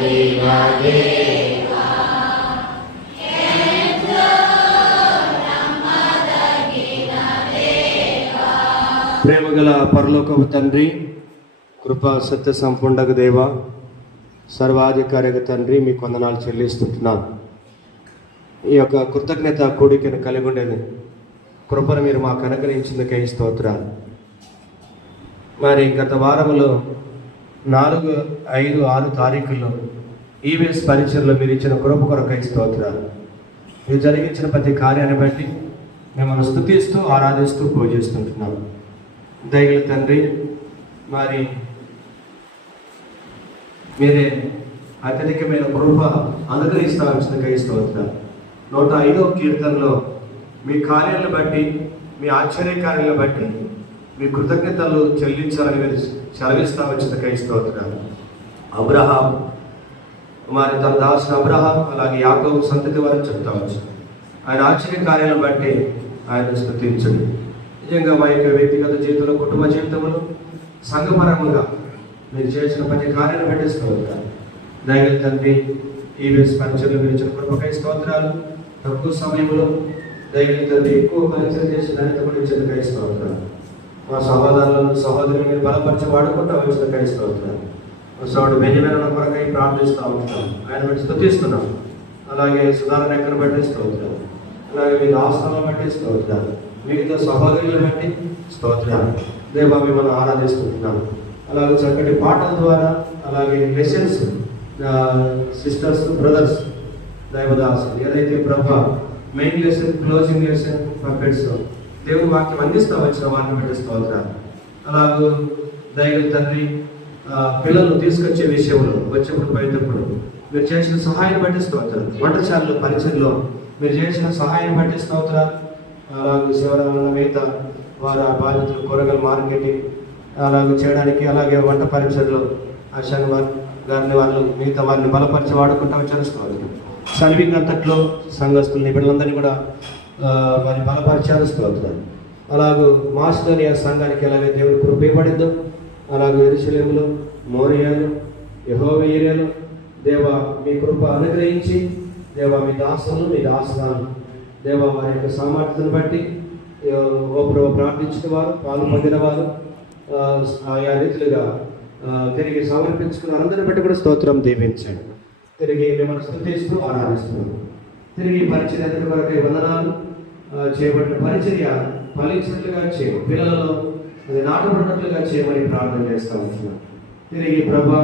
ప్రేమగల పరలోకపు తండ్రి, కృపా సత్య సంపూర్ణకు దేవ, సర్వాధికారిక తండ్రి, మీ వందనాలు చెల్లిస్తుంటున్నాను. ఈ యొక్క కృతజ్ఞత కూడికను కలిగి ఉండేది కృపను మీరు మాకు అనుగ్రహించిందుకై స్తోత్రాలు. మరి గత వారంలో 4, 5, 6 తారీఖుల్లో ఈవీఎస్ పరిచయలో మీరు ఇచ్చిన కృప కొరకై స్తోత్రాలు. మీరు జరిగించిన ప్రతి కార్యాన్ని బట్టి మిమ్మల్ని స్తుతిస్తూ ఆరాధిస్తూ పూజిస్తుంటున్నాం. దయగల తండ్రి, మరి మీరే అత్యధికమైన కృప అనుగ్రహిస్తాల్సిందికై స్తోత్రాలు. 105వ కీర్తనలో మీ కార్యాలను బట్టి, మీ ఆశ్చర్యకార్యాలను బట్టి మీ కృతజ్ఞతలు చెల్లించాలని మీరు సెలవిస్తా వచ్చిందికై స్తోత్రాలు. అబ్రహాం మరి తన దాసుడు అబ్రహాం, అలాగే యాకోబు సంతతి వారిని చెప్తా వచ్చు. ఆయన ఆశ్చర్యకార్యాలను బట్టి ఆయన స్తుతించండి. నిజంగా మా యొక్క వ్యక్తిగత జీవితంలో, కుటుంబ జీవితంలో, సంఘపరంగా మీరు చేసిన ప్రతి కార్యాన్ని బట్టి స్తోత్రాలు. దయగల తండ్రి, ఈవీఎస్ పరిచయలు మీరు ఇచ్చిన కృపకై స్తోత్రాలు. తక్కువ సమయంలో దయగల తండ్రి ఎక్కువ పరిచయం చేసి ధన్యత కూడా ఇచ్చేందుకై స్తోత్రాలు. మా సహోదరులను సహోదరులు మీరు బలపరిచి వాడుకుంటూ వచ్చినకై స్తోత్రాలు. మా సోదరుడు బెంజమిన్ కొరకై ప్రార్థిస్తూ ఉంటాం, ఆయన బట్టి స్తుతిస్తున్నాం. అలాగే సుధారణ ఎక్కడ బట్టి స్తోత్రాలు, అలాగే మీ ఆస్థానం బట్టి స్తోత్రాలు, మిగతా సహోదరులను బట్టి స్తోత్రాలు. దేవా మిమ్మల్ని ఆరాధిస్తున్నాను. అలాగే చక్కటి పాటల ద్వారా, అలాగే లెసన్స్, సిస్టర్స్, బ్రదర్స్, దైవదాసులు ఏదైతే ప్రభా main lesson, closing lesson, perfects దేవుని వాక్యం అందిస్తూ వచ్చిన వారిని బట్టి స్తోత్రాలు. అలాగే దైవ తండ్రి, పిల్లలు తీసుకొచ్చే విషయంలో వచ్చేప్పుడు పోయేటప్పుడు మీరు చేసిన సహాయాన్ని బట్టి స్తోత్రాలు. వంటశాలలో పరిచయంలో మీరు చేసిన సహాయాన్ని బట్టి స్తోత్రాలు. అలాగే శివరామ మిగతా వారి బాధ్యతలు, కూరగాయల మార్కెటింగ్ అలాగే చేయడానికి, అలాగే వంట పరిచయంలో ఆశాన్ గారిని వాళ్ళు మిగతా వారిని బలపరిచి వాడుకుంటా వచ్చారు స్తోత్రం. సర్వింగ్ అంతట్లో సంఘస్థుల్ని బిడ్డలందరినీ కూడా వారిని బలపరిచారు స్తోత్రాలు. అలాగే మాస్టోనియా సంఘానికి ఎలాగే దేవుని కృప ఇవ్వబడిందో, అలాగే యెరూషలేములో, మోరియాలో, యెహోవా ఈరేలో దేవా మీ కృప అనుగ్రహించి, దేవా మీ దాసులను, మీ దాసనాలు దేవా వారి యొక్క సామర్థ్యాన్ని బట్టి ఓ ప్రభు ప్రార్థించిన వారు, పాలు పొందిన వారు, ఆయా రీతిలుగా తిరిగి సమర్పించుకున్న అందరిని బట్టి కూడా స్తోత్రం దీవించండి. తిరిగి మిమ్మల్ని స్తుతిస్తూ ఆరాధిస్తున్నాము. తిరిగి పరిచర్య ఎదుటి కొరకై వందనాలు. చేయబడిన పరిచర్య ఫలించినట్లుగా పిల్లలలో అది నాటబడినట్లుగా చేయమని ప్రార్థన చేస్తూ ఉంటున్నాం. తిరిగి ప్రభా